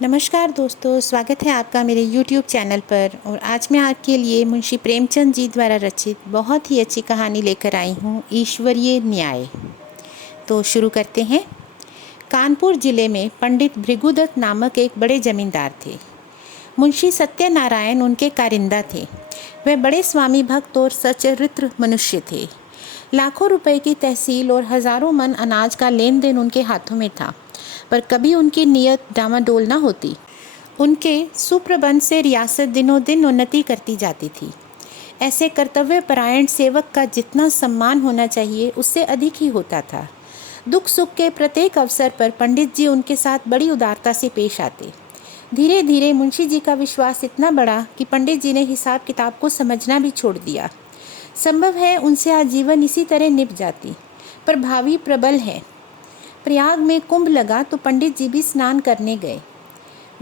नमस्कार दोस्तों, स्वागत है आपका मेरे YouTube चैनल पर। और आज मैं आपके लिए मुंशी प्रेमचंद जी द्वारा रचित बहुत ही अच्छी कहानी लेकर आई हूँ, ईश्वरीय न्याय। तो शुरू करते हैं। कानपुर जिले में पंडित भृगुदत्त नामक एक बड़े जमींदार थे। मुंशी सत्यनारायण उनके कारिंदा थे। वे बड़े स्वामी भक्त और सच्चरित्र मनुष्य थे। लाखों रुपए की तहसील और हजारों मन अनाज का लेन देन उनके हाथों में था, पर कभी उनकी नीयत डामाडोल न होती। उनके सुप्रबंध से रियासत दिनों दिन उन्नति करती जाती थी। ऐसे कर्तव्यपरायण सेवक का जितना सम्मान होना चाहिए उससे अधिक ही होता था। दुख सुख के प्रत्येक अवसर पर पंडित जी उनके साथ बड़ी उदारता से पेश आते। धीरे धीरे मुंशी जी का विश्वास इतना बढ़ा कि पंडित जी ने हिसाब किताब को समझना भी छोड़ दिया। संभव है उनसे आजीवन इसी तरह निभ जाती, पर भावी प्रबल है। प्रयाग में कुंभ लगा तो पंडित जी भी स्नान करने गए।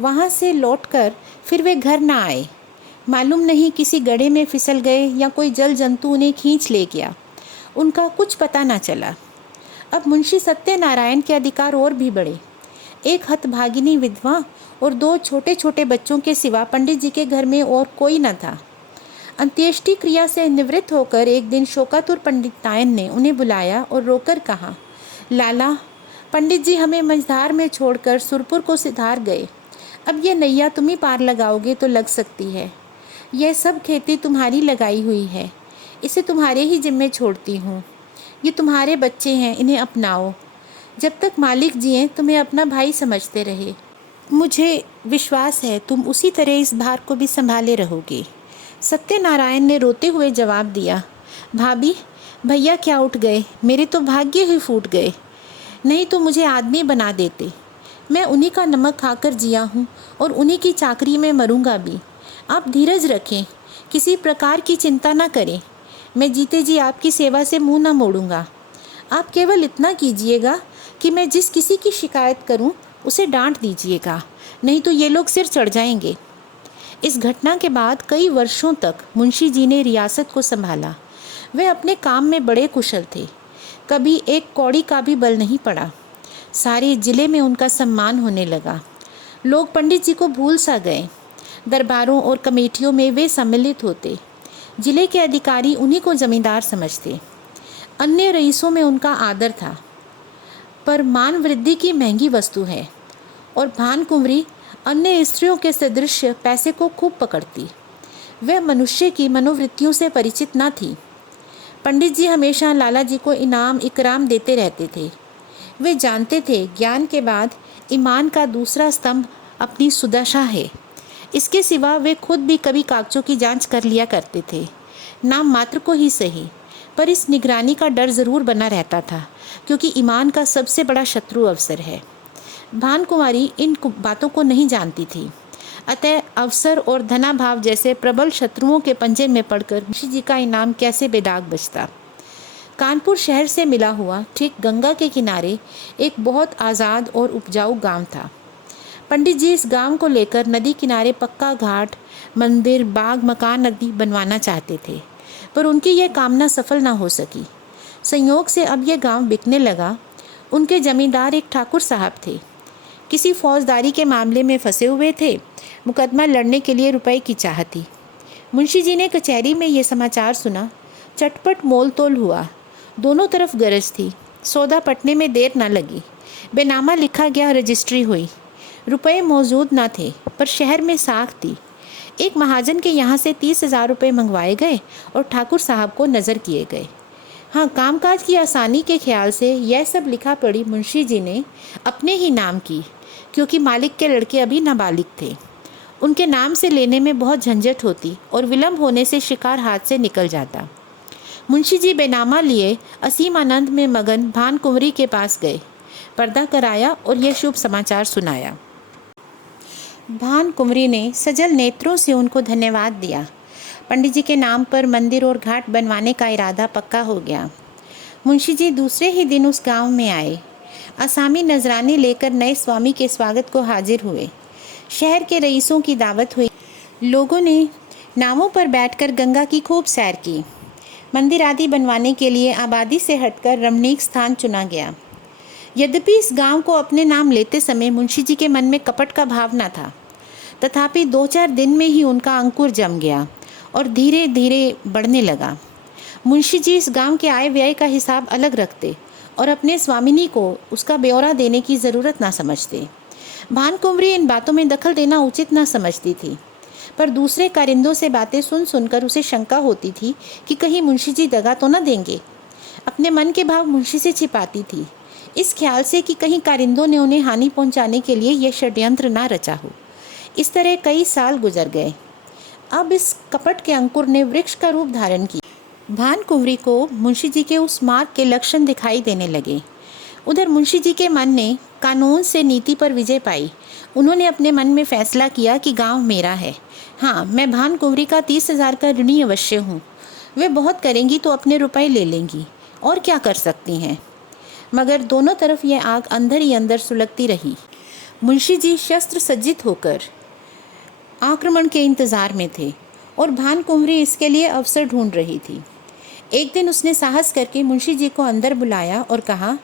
वहाँ से लौटकर फिर वे घर न आए। मालूम नहीं किसी गड्ढे में फिसल गए या कोई जल जंतु उन्हें खींच ले गया। उनका कुछ पता न चला। अब मुंशी सत्यनारायण के अधिकार और भी बढ़े। एक हतभागिनी विधवा और 2 छोटे छोटे बच्चों के सिवा पंडित जी के घर में और कोई न था। अंत्येष्टि क्रिया से निवृत्त होकर एक दिन शोकातुर पंडितायन ने उन्हें बुलाया और रोकर कहा, लाला, पंडित जी हमें मझधार में छोड़कर सुरपुर को सिधार गए। अब ये नैया तुम ही पार लगाओगे तो लग सकती है। यह सब खेती तुम्हारी लगाई हुई है, इसे तुम्हारे ही जिम्मे छोड़ती हूँ। ये तुम्हारे बच्चे हैं, इन्हें अपनाओ। जब तक मालिक जिए तुम्हें अपना भाई समझते रहे। मुझे विश्वास है तुम उसी तरह इस भार को भी संभाले रहोगे। सत्यनारायण ने रोते हुए जवाब दिया, भाभी, भैया क्या उठ गए, मेरे तो भाग्य ही फूट गए। नहीं तो मुझे आदमी बना देते। मैं उन्हीं का नमक खाकर जिया हूँ और उन्हीं की चाकरी में मरूंगा भी। आप धीरज रखें, किसी प्रकार की चिंता न करें। मैं जीते जी आपकी सेवा से मुंह न मोड़ूंगा। आप केवल इतना कीजिएगा कि मैं जिस किसी की शिकायत करूं उसे डांट दीजिएगा, नहीं तो ये लोग सिर चढ़ जाएंगे। इस घटना के बाद कई वर्षों तक मुंशी जी ने रियासत को संभाला। वे अपने काम में बड़े कुशल थे। कभी एक कौड़ी का भी बल नहीं पड़ा। सारे जिले में उनका सम्मान होने लगा। लोग पंडित जी को भूल सा गए। दरबारों और कमेटियों में वे सम्मिलित होते। जिले के अधिकारी उन्हीं को जमींदार समझते। अन्य रईसों में उनका आदर था। पर मान वृद्धि की महंगी वस्तु है और भान कुंवरी अन्य स्त्रियों के सदृश पैसे को खूब पकड़ती। वह मनुष्य की मनोवृत्तियों से परिचित न थी। पंडित जी हमेशा लाला जी को इनाम इकराम देते रहते थे। वे जानते थे ज्ञान के बाद ईमान का दूसरा स्तंभ अपनी सुदशा है। इसके सिवा वे खुद भी कभी कागजों की जांच कर लिया करते थे, नाम मात्र को ही सही। पर इस निगरानी का डर ज़रूर बना रहता था, क्योंकि ईमान का सबसे बड़ा शत्रु अवसर है। भान कुमारी इन बातों को नहीं जानती थी। अतः अवसर और धनाभाव जैसे प्रबल शत्रुओं के पंजे में पड़कर मुंशी जी का इनाम कैसे बेदाग बचता। कानपुर शहर से मिला हुआ ठीक गंगा के किनारे एक बहुत आज़ाद और उपजाऊ गांव था। पंडित जी इस गांव को लेकर नदी किनारे पक्का घाट, मंदिर, बाग, मकान आदि बनवाना चाहते थे, पर उनकी यह कामना सफल ना हो सकी। संयोग से अब यह गांव बिकने लगा। उनके जमींदार एक ठाकुर साहब थे। किसी फौजदारी के मामले में फंसे हुए थे। मुकदमा लड़ने के लिए रुपए की चाह थी। मुंशी जी ने कचहरी में ये समाचार सुना। चटपट मोल तोल हुआ। दोनों तरफ गरज थी। सौदा पटने में देर न लगी। बेनामा लिखा गया, रजिस्ट्री हुई। रुपए मौजूद न थे, पर शहर में साख थी। एक महाजन के यहाँ से 30,000 रुपये मंगवाए गए और ठाकुर साहब को नज़र किए गए। हाँ, कामकाज की आसानी के ख्याल से यह सब लिखा पढ़ी मुंशी जी ने अपने ही नाम की, क्योंकि मालिक के लड़के अभी नाबालिग थे। उनके नाम से लेने में बहुत झंझट होती और विलम्ब होने से शिकार हाथ से निकल जाता। मुंशी जी बेनामा लिए असीम आनंद में मगन भान कुंवरी के पास गए, पर्दा कराया और यह शुभ समाचार सुनाया। भान कुंवरी ने सजल नेत्रों से उनको धन्यवाद दिया। पंडित जी के नाम पर मंदिर और घाट बनवाने का इरादा पक्का हो गया। मुंशी जी दूसरे ही दिन उस गांव में आए। असामी नजराने लेकर नए स्वामी के स्वागत को हाजिर हुए। शहर के रईसों की दावत हुई। लोगों ने नावों पर बैठकर गंगा की खूब सैर की। मंदिर आदि बनवाने के लिए आबादी से हटकर रमणीक स्थान चुना गया। यद्यपि इस गांव को अपने नाम लेते समय मुंशी जी के मन में कपट का भाव न था, तथापि 2-4 दिन में ही उनका अंकुर जम गया और धीरे धीरे बढ़ने लगा। मुंशी जी इस गांव के आय व्यय का हिसाब अलग रखते और अपने स्वामिनी को उसका ब्यौरा देने की ज़रूरत ना समझते। भानकुंवरी इन बातों में दखल देना उचित ना समझती थी, पर दूसरे कारिंदों से बातें सुन सुनकर उसे शंका होती थी कि कहीं मुंशी जी दगा तो न देंगे। अपने मन के भाव मुंशी से छिपाती थी, इस ख्याल से कि कहीं कारिंदों ने उन्हें हानि पहुंचाने के लिए यह षड्यंत्र ना रचा हो। इस तरह कई साल गुजर गए। अब इस कपट के अंकुर ने वृक्ष का रूप धारण किया। भानकुंवरी को मुंशी जी के उस मार्ग के लक्षण दिखाई देने लगे। उधर मुंशी जी के मन ने कानून से नीति पर विजय पाई। उन्होंने अपने मन में फैसला किया कि गांव मेरा है। हाँ, मैं भानकुंवरी का 30,000 का ऋणी अवश्य हूँ। वे बहुत करेंगी तो अपने रुपए ले लेंगी, और क्या कर सकती हैं। मगर दोनों तरफ यह आग अंदर ही अंदर सुलगती रही। मुंशी जी शस्त्र सज्जित होकर आक्रमण के इंतज़ार में थे और भानकुंवरी इसके लिए अवसर ढूंढ रही थी। एक दिन उसने साहस करके मुंशी जी को अंदर बुलाया और कहा,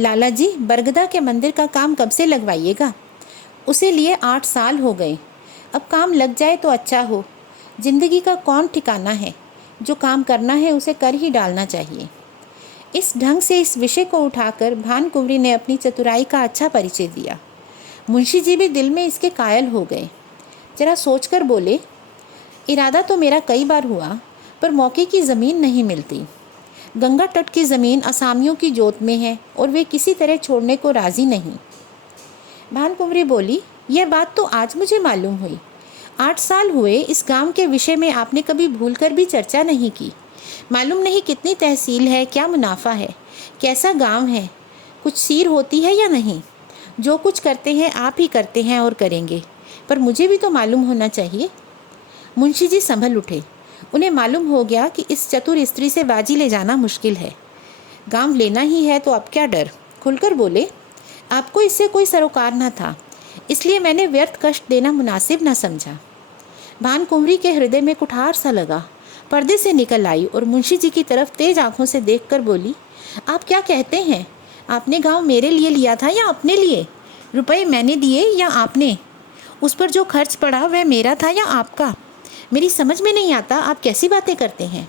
लाला जी, बरगदा के मंदिर का काम कब से लगवाइएगा? उसे लिए 8 साल हो गए। अब काम लग जाए तो अच्छा हो। जिंदगी का कौन ठिकाना है, जो काम करना है उसे कर ही डालना चाहिए। इस ढंग से इस विषय को उठाकर भानकुंवरी ने अपनी चतुराई का अच्छा परिचय दिया। मुंशी जी भी दिल में इसके कायल हो गए। जरा सोचकर बोले, इरादा तो मेरा कई बार हुआ, पर मौके की ज़मीन नहीं मिलती। गंगा तट की ज़मीन असामियों की जोत में है और वे किसी तरह छोड़ने को राज़ी नहीं। भानकुंवरी बोली, यह बात तो आज मुझे मालूम हुई। 8 साल हुए इस गांव के विषय में आपने कभी भूलकर भी चर्चा नहीं की। मालूम नहीं कितनी तहसील है, क्या मुनाफा है, कैसा गांव है, कुछ सीर होती है या नहीं। जो कुछ करते हैं आप ही करते हैं और करेंगे, पर मुझे भी तो मालूम होना चाहिए। मुंशी जी संभल उठे। उन्हें मालूम हो गया कि इस चतुर स्त्री से बाजी ले जाना मुश्किल है। गांव लेना ही है तो अब क्या डर। खुलकर बोले, आपको इससे कोई सरोकार न था, इसलिए मैंने व्यर्थ कष्ट देना मुनासिब न समझा। भानकुंवरी के हृदय में कुठार सा लगा। पर्दे से निकल आई और मुंशी जी की तरफ तेज आंखों से देखकर बोली, आप क्या कहते हैं? आपने गांव मेरे लिए लिया था या अपने लिए? रुपए मैंने दिए या आपने? उस पर जो खर्च पड़ा वह मेरा था या आपका? मेरी समझ में नहीं आता, आप कैसी बातें करते हैं।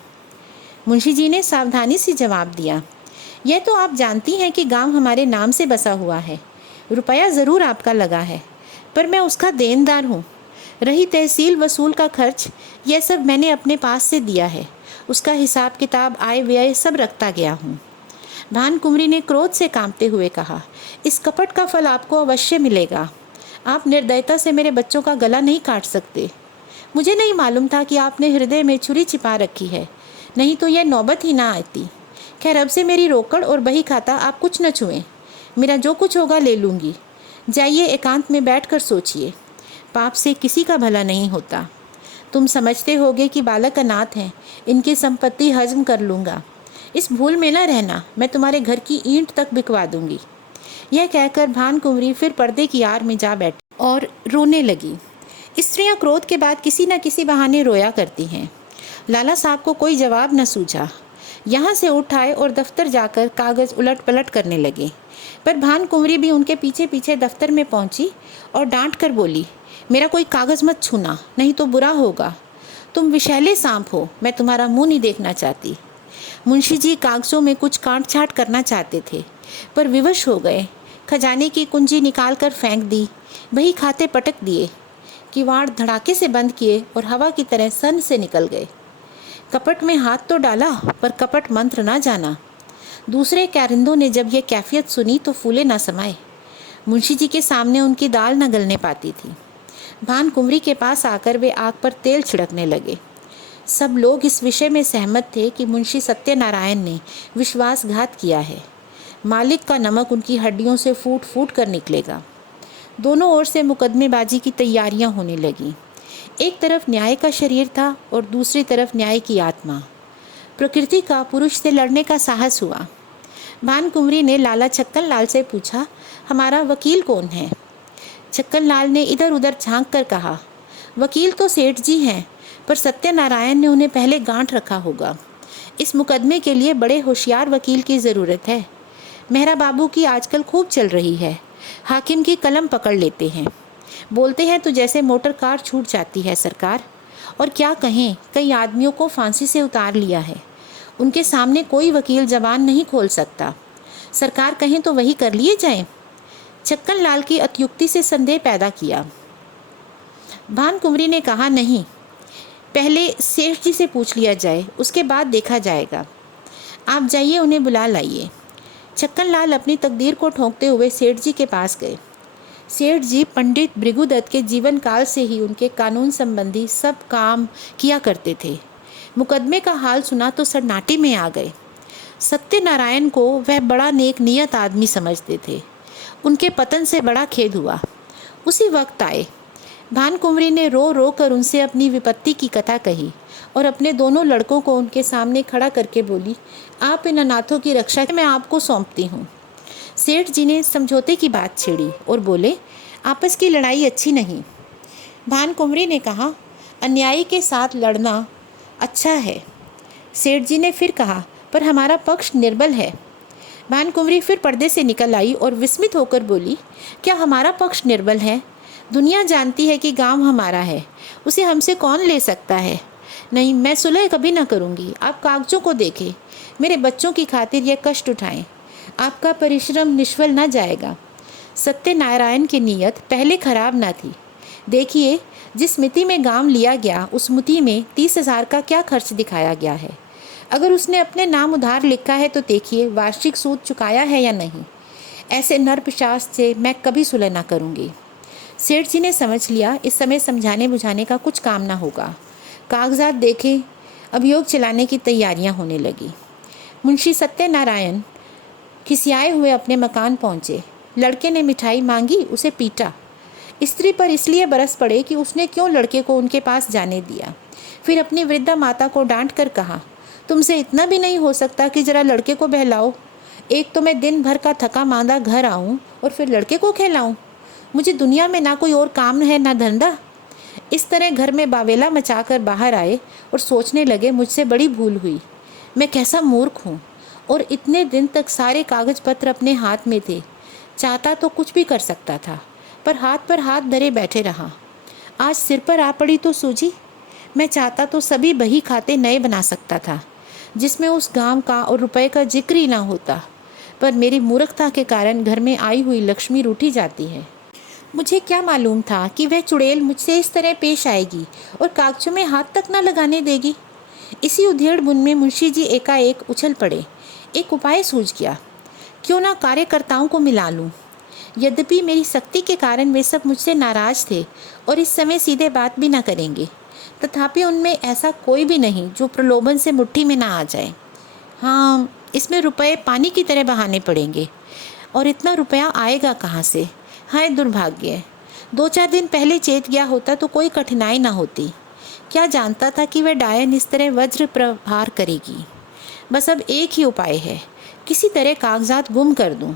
मुंशी जी ने सावधानी से जवाब दिया, यह तो आप जानती हैं कि गांव हमारे नाम से बसा हुआ है। रुपया ज़रूर आपका लगा है, पर मैं उसका देनदार हूँ। रही तहसील वसूल का खर्च, यह सब मैंने अपने पास से दिया है। उसका हिसाब किताब, आय व्यय सब रखता गया हूँ। भानकुंवरी ने क्रोध से कांपते हुए कहा, इस कपट का फल आपको अवश्य मिलेगा। आप निर्दयता से मेरे बच्चों का गला नहीं काट सकते। मुझे नहीं मालूम था कि आपने हृदय में छुरी छिपा रखी है, नहीं तो यह नौबत ही ना आती। खैर, अब से मेरी रोकड़ और बही खाता आप कुछ न छुएं। मेरा जो कुछ होगा ले लूँगी। जाइए, एकांत में बैठकर सोचिए। पाप से किसी का भला नहीं होता। तुम समझते होगे कि बालक अनाथ हैं, इनकी संपत्ति हजम कर लूँगा। इस भूल में न रहना, मैं तुम्हारे घर की ईंट तक बिकवा दूँगी। यह कहकर भानकुंवरी फिर पर्दे की आड़ में जा बैठी और रोने लगी। स्त्रियां क्रोध के बाद किसी न किसी बहाने रोया करती हैं। लाला साहब को कोई जवाब न सूझा। यहाँ से उठ आए और दफ्तर जाकर कागज़ उलट पलट करने लगे, पर भानकुंवरी भी उनके पीछे पीछे दफ्तर में पहुँची और डांट कर बोली, मेरा कोई कागज़ मत छूना, नहीं तो बुरा होगा। तुम विषैले सांप हो, मैं तुम्हारा मुँह नहीं देखना चाहती। मुंशी जी कागज़ों में कुछ काट छाट करना चाहते थे, पर विवश हो गए। खजाने की कुंजी निकाल कर फेंक दी, वही खाते पटक दिए, किवाड़ धड़ाके से बंद किए और हवा की तरह सन से निकल गए। कपट में हाथ तो डाला, पर कपट मंत्र ना जाना। दूसरे कारिंदों ने जब यह कैफियत सुनी तो फूले ना समाए। मुंशी जी के सामने उनकी दाल न गलने पाती थी। भानकुंवरी के पास आकर वे आग पर तेल छिड़कने लगे। सब लोग इस विषय में सहमत थे कि मुंशी सत्यनारायण ने विश्वासघात किया है। मालिक का नमक उनकी हड्डियों से फूट फूट कर निकलेगा। दोनों ओर से मुकदमेबाजी की तैयारियां होने लगी। एक तरफ न्याय का शरीर था और दूसरी तरफ न्याय की आत्मा। प्रकृति का पुरुष से लड़ने का साहस हुआ। भानकुंवरी ने लाला छक्कन लाल से पूछा, हमारा वकील कौन है? छक्कन लाल ने इधर उधर झांक कर कहा, वकील तो सेठ जी हैं, पर सत्यनारायण ने उन्हें पहले गांठ रखा होगा। इस मुकदमे के लिए बड़े होशियार वकील की ज़रूरत है। मेहरा बाबू की आजकल खूब चल रही है। हाकिम की कलम पकड़ लेते हैं, बोलते हैं तो जैसे मोटर कार छूट जाती है सरकार। और क्या कहें, कई आदमियों को फांसी से उतार लिया है। उनके सामने कोई वकील जबान नहीं खोल सकता। सरकार कहें तो वही कर लिए जाए। छक्कन लाल की अत्युक्ति से संदेह पैदा किया। भानकुँवरी ने कहा, नहीं, पहले सेठ जी से पूछ लिया जाए, उसके बाद देखा जाएगा। आप जाइए, उन्हें बुला लाइए। छक्कन लाल अपनी तकदीर को ठोंकते हुए सेठ जी के पास गए। सेठ जी पंडित भृगुदत्त के जीवन काल से ही उनके कानून संबंधी सब काम किया करते थे। मुकदमे का हाल सुना तो सन्नाटे में आ गए। सत्यनारायण को वह बड़ा नेक नियत आदमी समझते थे। उनके पतन से बड़ा खेद हुआ। उसी वक्त आए। भानकुँवरी ने रो रो कर उनसे अपनी विपत्ति की कथा कही और अपने दोनों लड़कों को उनके सामने खड़ा करके बोली, आप इन अनाथों की रक्षा मैं आपको सौंपती हूँ। सेठ जी ने समझौते की बात छेड़ी और बोले, आपस की लड़ाई अच्छी नहीं। भानकुँवरी ने कहा, अन्यायी के साथ लड़ना अच्छा है। सेठ जी ने फिर कहा, पर हमारा पक्ष निर्बल है। भानकुँवरी फिर पर्दे से निकल आई और विस्मित होकर बोली, क्या हमारा पक्ष निर्बल है? दुनिया जानती है कि गांव हमारा है, उसे हमसे कौन ले सकता है। नहीं, मैं सुलह कभी ना करूँगी। आप कागजों को देखें, मेरे बच्चों की खातिर यह कष्ट उठाएं। आपका परिश्रम निष्फल न जाएगा। सत्यनारायण की नीयत पहले खराब ना थी। देखिए, जिस मिति में गांव लिया गया उस मिति में 30,000 का क्या खर्च दिखाया गया है। अगर उसने अपने नाम उधार लिखा है तो देखिए वार्षिक सूद चुकाया है या नहीं। ऐसे नर पिशाच से मैं कभी सुलह ना करूँगी। सेठ जी ने समझ लिया इस समय समझाने बुझाने का कुछ काम ना होगा। कागजात देखे, अभियोग चलाने की तैयारियां होने लगी। मुंशी सत्यनारायण खिसियाए हुए अपने मकान पहुँचे। लड़के ने मिठाई मांगी, उसे पीटा। स्त्री पर इसलिए बरस पड़े कि उसने क्यों लड़के को उनके पास जाने दिया। फिर अपनी वृद्धा माता को डांट कर कहा, तुमसे इतना भी नहीं हो सकता कि जरा लड़के को बहलाओ। एक तो मैं दिन भर का थका मांदा घर आऊँ और फिर लड़के को खिलाऊँ। मुझे दुनिया में ना कोई और काम है ना धंधा। इस तरह घर में बावेला मचाकर बाहर आए और सोचने लगे, मुझसे बड़ी भूल हुई। मैं कैसा मूर्ख हूँ। और इतने दिन तक सारे कागज पत्र अपने हाथ में थे। चाहता तो कुछ भी कर सकता था, पर हाथ धरे बैठे रहा। आज सिर पर आ पड़ी तो सूझी। मैं चाहता तो सभी बही खाते नए बना सकता था, जिसमें उस गांव का और रुपए का जिक्र ही ना होता। पर मेरी मूर्खता के कारण घर में आई हुई लक्ष्मी रूठी जाती है। मुझे क्या मालूम था कि वह चुड़ैल मुझसे इस तरह पेश आएगी और कागजों में हाथ तक न लगाने देगी। इसी उधेड़ बुन में मुंशी जी एकाएक उछल पड़े। एक उपाय सूझ गया। क्यों ना कार्यकर्ताओं को मिला लूँ। यद्यपि मेरी सख्ती के कारण वे सब मुझसे नाराज थे और इस समय सीधे बात भी ना करेंगे, तथापि उनमें ऐसा कोई भी नहीं जो प्रलोभन से मुट्ठी में ना आ जाए। हाँ, इसमें रुपए पानी की तरह बहाने पड़ेंगे। और इतना रुपया आएगा कहाँ से? हाय दुर्भाग्य! 2-4 दिन पहले चेत गया होता तो कोई कठिनाई ना होती। क्या जानता था कि वह डायन इस तरह वज्र प्रहार करेगी। बस अब एक ही उपाय है, किसी तरह कागजात गुम कर दूं।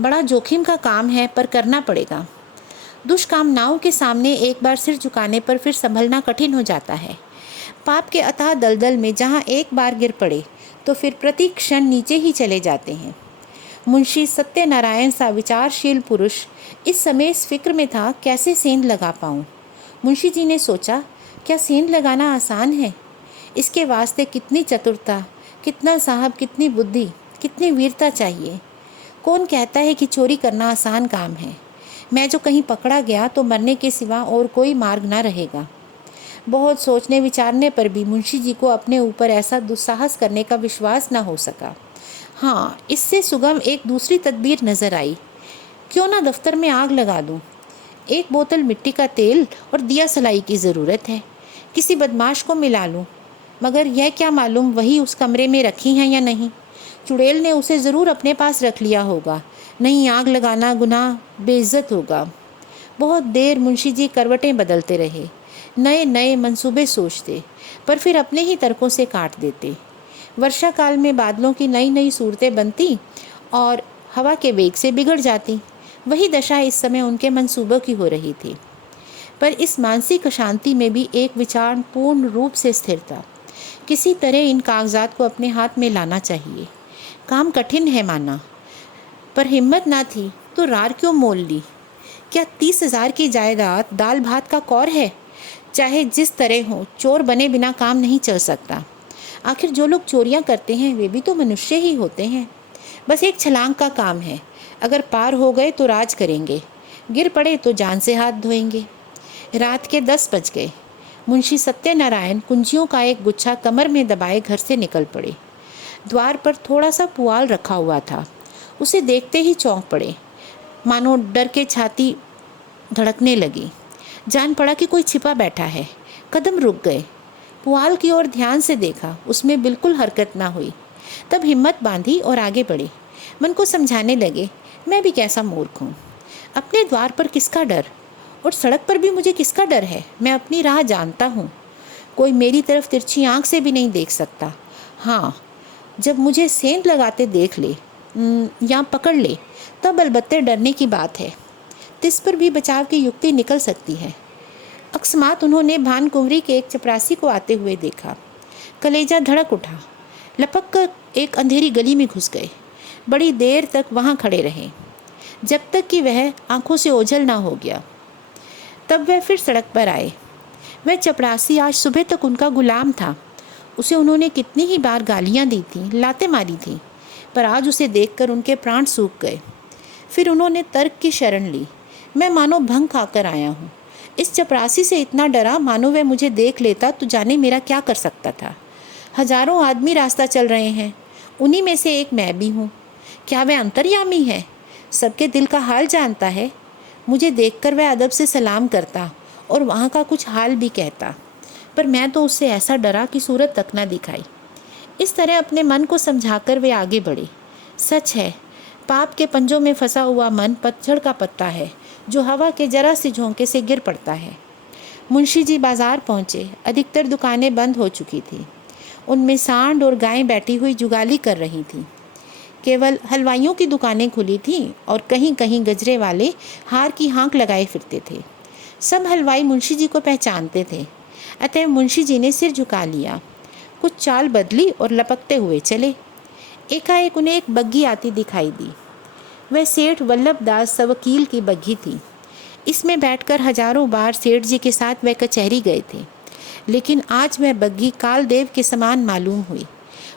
बड़ा जोखिम का काम है, पर करना पड़ेगा। दुष्कामनाओं के सामने एक बार सिर झुकाने पर फिर संभलना कठिन हो जाता है। पाप के अथाह दलदल में जहाँ एक बार गिर पड़े तो फिर प्रति क्षण नीचे ही चले जाते हैं। मुंशी सत्यनारायण सा विचारशील पुरुष इस समय इस फिक्र में था, कैसे सेंध लगा पाऊँ। मुंशी जी ने सोचा, क्या सेंध लगाना आसान है? इसके वास्ते कितनी चतुरता, कितना साहब, कितनी बुद्धि, कितनी वीरता चाहिए। कौन कहता है कि चोरी करना आसान काम है। मैं जो कहीं पकड़ा गया तो मरने के सिवा और कोई मार्ग ना रहेगा। बहुत सोचने विचारने पर भी मुंशी जी को अपने ऊपर ऐसा दुस्साहस करने का विश्वास न हो सका। हाँ, इससे सुगम एक दूसरी तदबीर नज़र आई। क्यों ना दफ्तर में आग लगा दूँ। एक बोतल मिट्टी का तेल और दिया सलाई की ज़रूरत है। किसी बदमाश को मिला लूँ, मगर यह क्या मालूम वही उस कमरे में रखी हैं या नहीं। चुड़ैल ने उसे ज़रूर अपने पास रख लिया होगा। नहीं, आग लगाना गुनाह, बेइज्जत होगा। बहुत देर मुंशी जी करवटें बदलते रहे, नए नए मंसूबे सोचते, पर फिर अपने ही तर्कों से काट देते। वर्षा काल में बादलों की नई नई सूरतें बनती और हवा के वेग से बिगड़ जाती। वही दशा इस समय उनके मंसूबों की हो रही थी। पर इस मानसिक अशांति में भी एक विचार पूर्ण रूप से स्थिर था। किसी तरह इन कागजात को अपने हाथ में लाना चाहिए। काम कठिन है माना, पर हिम्मत ना थी तो रार क्यों मोल ली। क्या 30,000 की जायदाद दाल भात का कौर है। चाहे जिस तरह हो, चोर बने बिना काम नहीं चल सकता। आखिर जो लोग चोरियां करते हैं वे भी तो मनुष्य ही होते हैं। बस एक छलांग का काम है। अगर पार हो गए तो राज करेंगे, गिर पड़े तो जान से हाथ धोएंगे। रात के 10 बज गए। मुंशी सत्यनारायण कुंजियों का एक गुच्छा कमर में दबाए घर से निकल पड़े। द्वार पर थोड़ा सा पुआल रखा हुआ था। उसे देखते ही चौंक पड़े, मानो डर के छाती धड़कने लगी। जान पड़ा कि कोई छिपा बैठा है। कदम रुक गए। पुआल की ओर ध्यान से देखा, उसमें बिल्कुल हरकत ना हुई। तब हिम्मत बांधी और आगे बढ़े। मन को समझाने लगे, मैं भी कैसा मूर्ख हूँ। अपने द्वार पर किसका डर, और सड़क पर भी मुझे किसका डर है। मैं अपनी राह जानता हूँ। कोई मेरी तरफ तिरछी आंख से भी नहीं देख सकता। हाँ, जब मुझे सेंध लगाते देख ले या पकड़ ले, तब अलबत्ते डरने की बात है। तिस पर भी बचाव की युक्ति निकल सकती है। अकस्मात उन्होंने भानकुंवरी के एक चपरासी को आते हुए देखा। कलेजा धड़क उठा। लपक कर एक अंधेरी गली में घुस गए। बड़ी देर तक वहाँ खड़े रहे, जब तक कि वह आंखों से ओझल ना हो गया। तब वह फिर सड़क पर आए। वह चपरासी आज सुबह तक उनका गुलाम था। उसे उन्होंने कितनी ही बार गालियाँ दी थीं, लातें मारी थीं, पर आज उसे देखकर उनके प्राण सूख गए। फिर उन्होंने तर्क की शरण ली। मैं मानो भंग खाकर आया हूँ। इस चपरासी से इतना डरा मानो वह मुझे देख लेता तो जाने मेरा क्या कर सकता था। हजारों आदमी रास्ता चल रहे हैं, उन्हीं में से एक मैं भी हूँ। क्या वह अंतर्यामी है, सबके दिल का हाल जानता है। मुझे देखकर वह अदब से सलाम करता और वहाँ का कुछ हाल भी कहता, पर मैं तो उससे ऐसा डरा कि सूरत तक न दिखाई। इस तरह अपने मन को समझाकर वे आगे बढ़े। सच है, पाप के पंजों में फंसा हुआ मन पतझड़ का पत्ता है जो हवा के जरा सी झोंके से गिर पड़ता है। मुंशी जी बाजार पहुँचे। अधिकतर दुकानें बंद हो चुकी थी। उनमें सांड और गायें बैठी हुई जुगाली कर रही थीं। केवल हलवाइयों की दुकानें खुली थीं और कहीं कहीं गजरे वाले हार की हाँक लगाए फिरते थे। सब हलवाई मुंशी जी को पहचानते थे, अतः मुंशी जी ने सिर झुका लिया। कुछ चाल बदली और लपकते हुए चले। एकाएक उन्हें एक बग्घी आती दिखाई दी। वह सेठ वल्लभ दास सवकील की बग्घी थी। इसमें बैठकर हजारों बार सेठ जी के साथ वह कचहरी गए थे, लेकिन आज वह बग्घी कालदेव के समान मालूम हुई।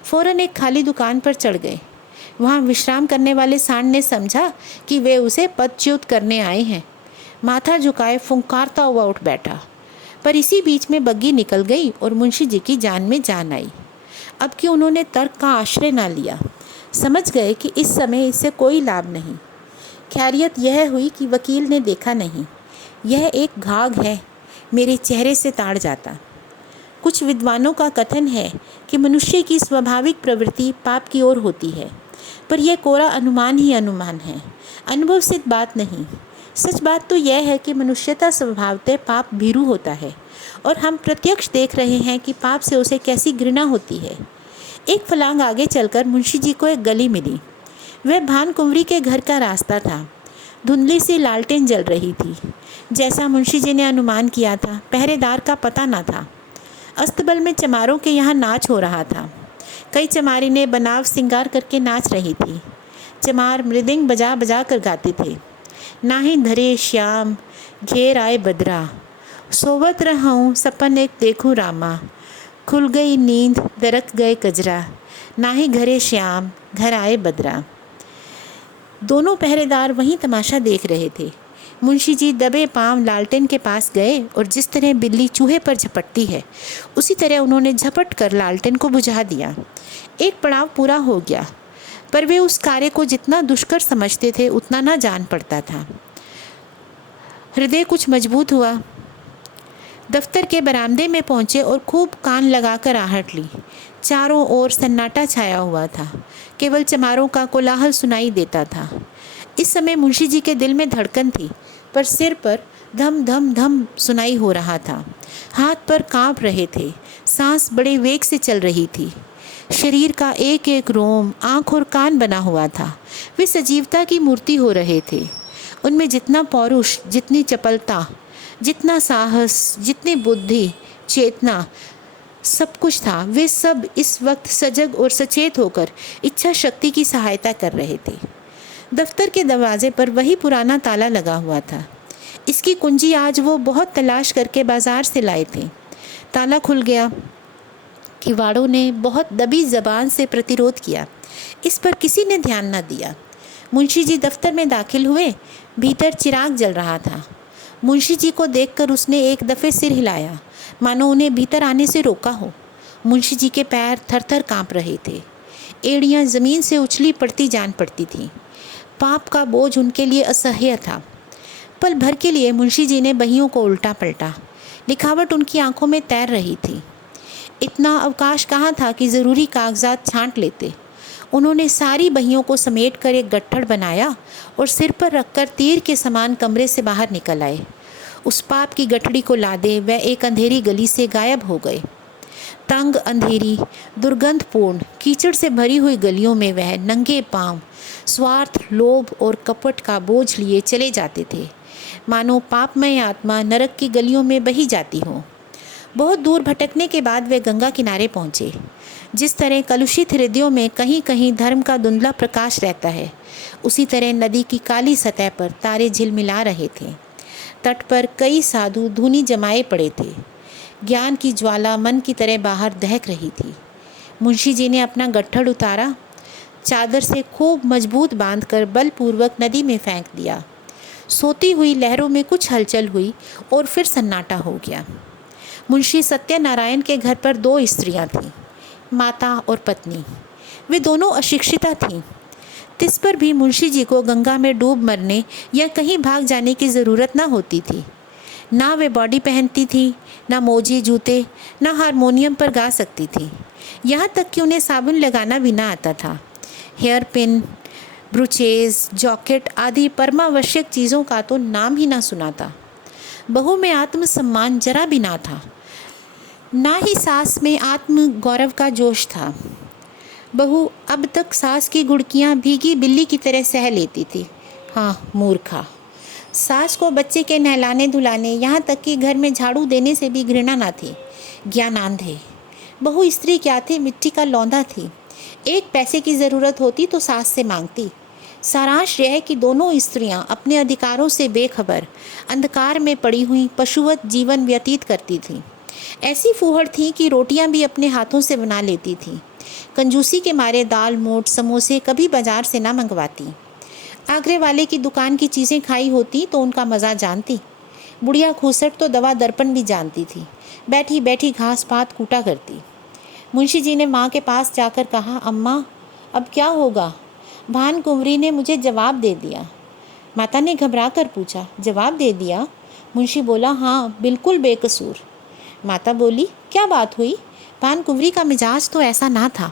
फौरन एक खाली दुकान पर चढ़ गए। वहाँ विश्राम करने वाले सांड ने समझा कि वे उसे पदच्युत करने आए हैं। माथा झुकाए फुंकारता हुआ उठ बैठा, पर इसी बीच में बग्घी निकल गई और मुंशी जी की जान में जान आई। अब कि उन्होंने तर्क का आश्रय ना लिया, समझ गए कि इस समय इससे कोई लाभ नहीं। खैरियत यह हुई कि वकील ने देखा नहीं। यह एक घाघ है, मेरे चेहरे से ताड़ जाता। कुछ विद्वानों का कथन है कि मनुष्य की स्वाभाविक प्रवृत्ति पाप की ओर होती है, पर यह कोरा अनुमान ही अनुमान है, अनुभव सिद्ध बात नहीं। सच बात तो यह है कि मनुष्यता स्वभावतः पाप भीरू होता है, और हम प्रत्यक्ष देख रहे हैं कि पाप से उसे कैसी घृणा होती है। एक फलांग आगे चलकर मुंशी जी को एक गली मिली। वह भानकुंवरी के घर का रास्ता था। धुंधली सी लालटेन जल रही थी। जैसा मुंशी जी ने अनुमान किया था, पहरेदार का पता न था। अस्तबल में चमारों के यहाँ नाच हो रहा था। कई चमारी ने बनाव सिंगार करके नाच रही थी। चमार मृदंग बजा बजा कर गाते थे। नाहीं धरे श्याम घेर आए बदरा, सोवत रहूं सपन एक देखूं रामा, खुल गई नींद दरक गए कजरा, नाहीं घरे श्याम घर आए बदरा। दोनों पहरेदार वहीं तमाशा देख रहे थे। मुंशी जी दबे पांव लालटेन के पास गए और जिस तरह बिल्ली चूहे पर झपटती है, उसी तरह उन्होंने झपट कर लालटेन को बुझा दिया। एक पड़ाव पूरा हो गया, पर वे उस कार्य को जितना दुष्कर समझते थे उतना न जान पड़ता था। हृदय कुछ मजबूत हुआ। दफ्तर के बरामदे में पहुंचे और खूब कान लगाकर आहट ली। चारों ओर सन्नाटा छाया हुआ था। केवल चमारों का कोलाहल सुनाई देता था। इस समय मुंशी जी के दिल में धड़कन थी, पर सिर पर धम धम धम सुनाई हो रहा था। हाथ पर कांप रहे थे। सांस बड़े वेग से चल रही थी। शरीर का एक एक रोम, आँख और कान बना हुआ था। वे सजीवता की मूर्ति हो रहे थे। उनमें जितना पौरुष, जितनी चपलता, जितना साहस, जितनी बुद्धि, चेतना, सब कुछ था। वे सब इस वक्त सजग और सचेत होकर इच्छा शक्ति की सहायता कर रहे थे। दफ्तर के दरवाजे पर वही पुराना ताला लगा हुआ था। इसकी कुंजी आज वो बहुत तलाश करके बाजार से लाए थे। ताला खुल गया। किवाड़ों ने बहुत दबी जबान से प्रतिरोध किया। इस पर किसी ने ध्यान न दिया। मुंशी जी दफ्तर में दाखिल हुए। भीतर चिराग जल रहा था। मुंशी जी को देखकर उसने एक दफ़े सिर हिलाया, मानो उन्हें भीतर आने से रोका हो। मुंशी जी के पैर थर-थर काँप रहे थे। एड़ियाँ ज़मीन से उछली पड़ती जान पड़ती थीं। पाप का बोझ उनके लिए असह्य था। पल भर के लिए मुंशी जी ने बहियों को उल्टा पलटा। लिखावट उनकी आंखों में तैर रही थी। इतना अवकाश कहाँ था कि ज़रूरी कागजात छांट लेते। उन्होंने सारी बहियों को समेट कर एक गट्ठड़ बनाया और सिर पर रखकर तीर के समान कमरे से बाहर निकल आए। उस पाप की गठड़ी को लादे वह एक अंधेरी गली से गायब हो गए। तंग, अंधेरी, दुर्गंधपूर्ण, कीचड़ से भरी हुई गलियों में वह नंगे पांव स्वार्थ, लोभ और कपट का बोझ लिए चले जाते थे, मानो पापमय आत्मा नरक की गलियों में बही जाती हो। बहुत दूर भटकने के बाद वे गंगा किनारे पहुँचे। जिस तरह कलुषित हृदयों में कहीं कहीं धर्म का धुंधला प्रकाश रहता है, उसी तरह नदी की काली सतह पर तारे झिलमिला रहे थे। तट पर कई साधु धूनी जमाए पड़े थे। ज्ञान की ज्वाला मन की तरह बाहर दहक रही थी। मुंशी जी ने अपना गट्ठड़ उतारा, चादर से खूब मजबूत बांधकर बलपूर्वक नदी में फेंक दिया। सोती हुई लहरों में कुछ हलचल हुई और फिर सन्नाटा हो गया। मुंशी सत्यनारायण के घर पर 2 स्त्रियां थीं, माता और पत्नी। वे दोनों अशिक्षिता थीं। तिस पर भी मुंशी जी को गंगा में डूब मरने या कहीं भाग जाने की ज़रूरत न होती थी। ना वे बॉडी पहनती थी, ना मोजे जूते, ना हारमोनियम पर गा सकती थी। यहाँ तक कि उन्हें साबुन लगाना भी ना आता था। हेयर पिन, ब्रूचेज, जॉकेट आदि परमावश्यक चीज़ों का तो नाम ही ना सुना था। बहू में आत्मसम्मान जरा भी ना था, ना ही सास में आत्म गौरव का जोश था। बहू अब तक सास की गुड़कियाँ भीगी बिल्ली की तरह सह लेती थी। हाँ, मूर्खा। सास को बच्चे के नहलाने धुलाने, यहाँ तक कि घर में झाड़ू देने से भी घृणा ना थी। ज्ञानांधे। बहू स्त्री क्या थी, मिट्टी का लौंदा थी। एक पैसे की ज़रूरत होती तो सास से मांगती। सारांश यह है कि दोनों स्त्रियां अपने अधिकारों से बेखबर अंधकार में पड़ी हुई पशुवत जीवन व्यतीत करती थीं। ऐसी फूहड़ थी कि रोटियां भी अपने हाथों से बना लेती थीं। कंजूसी के मारे दाल, मोट, समोसे कभी बाजार से ना मंगवाती। आगरे वाले की दुकान की चीज़ें खाई होती तो उनका मज़ा जानती। बुढ़िया खूसट तो दवा दर्पण भी जानती थी। बैठी बैठी घास पात कूटा करती। मुंशी जी ने माँ के पास जाकर कहा, अम्मा अब क्या होगा? भान कुंवरी ने मुझे जवाब दे दिया। माता ने घबरा कर पूछा, जवाब दे दिया? मुंशी बोला, हाँ, बिल्कुल बेकसूर। माता बोली, क्या बात हुई? भान कुंवरी का मिजाज तो ऐसा ना था।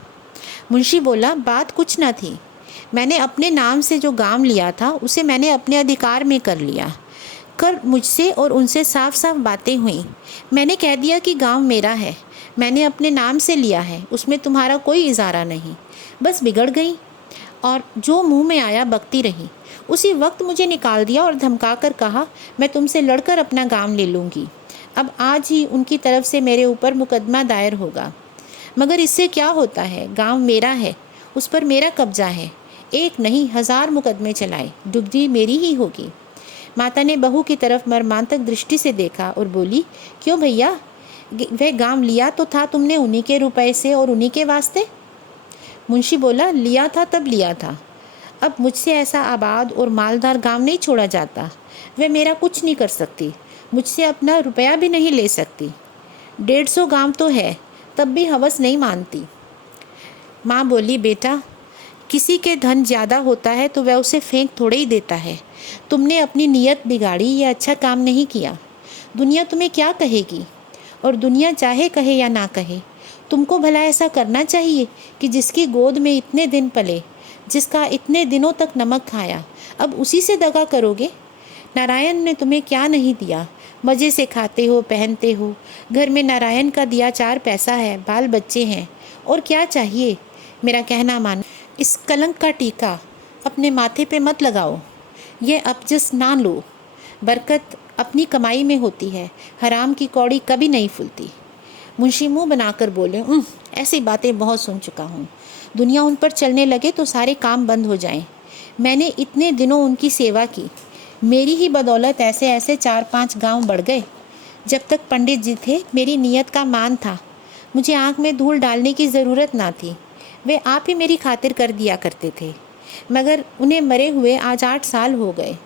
मुंशी बोला, बात कुछ न थी। मैंने अपने नाम से जो गांव लिया था उसे मैंने अपने अधिकार में कर लिया। कर मुझसे और उनसे साफ साफ बातें हुई। मैंने कह दिया कि गांव मेरा है, मैंने अपने नाम से लिया है, उसमें तुम्हारा कोई इजारा नहीं। बस बिगड़ गई और जो मुंह में आया बकती रही। उसी वक्त मुझे निकाल दिया और धमका कर कहा, मैं तुमसे लड़कर अपना गांव ले लूँगी। अब आज ही उनकी तरफ से मेरे ऊपर मुकदमा दायर होगा। मगर इससे क्या होता है? गांव मेरा है, उस पर मेरा कब्जा है। एक नहीं 1000 मुकदमे चलाए, डुबदी मेरी ही होगी। माता ने बहू की तरफ मर्मांतक दृष्टि से देखा और बोली, क्यों भैया, वह गांव लिया तो था तुमने उन्हीं के रुपए से और उन्हीं के वास्ते? मुंशी बोला, लिया था तब लिया था। अब मुझसे ऐसा आबाद और मालदार गांव नहीं छोड़ा जाता। वह मेरा कुछ नहीं कर सकती, मुझसे अपना रुपया भी नहीं ले सकती। 150 गांव तो है, तब भी हवस नहीं मानती। माँ बोली, बेटा, किसी के धन ज़्यादा होता है तो वह उसे फेंक थोड़े ही देता है। तुमने अपनी नीयत बिगाड़ी, ये अच्छा काम नहीं किया। दुनिया तुम्हें क्या कहेगी? और दुनिया चाहे कहे या ना कहे, तुमको भला ऐसा करना चाहिए कि जिसकी गोद में इतने दिन पले, जिसका इतने दिनों तक नमक खाया, अब उसी से दगा करोगे? नारायण ने तुम्हें क्या नहीं दिया? मज़े से खाते हो, पहनते हो। घर में नारायण का दिया 4 पैसा है, बाल बच्चे हैं, और क्या चाहिए? मेरा कहना मानो। इस कलंक का टीका अपने माथे पे मत लगाओ। ये अपजस ना लो। बरकत अपनी कमाई में होती है, हराम की कौड़ी कभी नहीं फूलती। मुंशी मुंह बनाकर बोले, ऐसी बातें बहुत सुन चुका हूँ। दुनिया उन पर चलने लगे तो सारे काम बंद हो जाएं। मैंने इतने दिनों उनकी सेवा की, मेरी ही बदौलत ऐसे ऐसे 4-5 गांव बढ़ गए। जब तक पंडित जी थे मेरी नीयत का मान था, मुझे आँख में धूल डालने की ज़रूरत ना थी। वे आप ही मेरी खातिर कर दिया करते थे। मगर उन्हें मरे हुए आज 8 साल हो गए।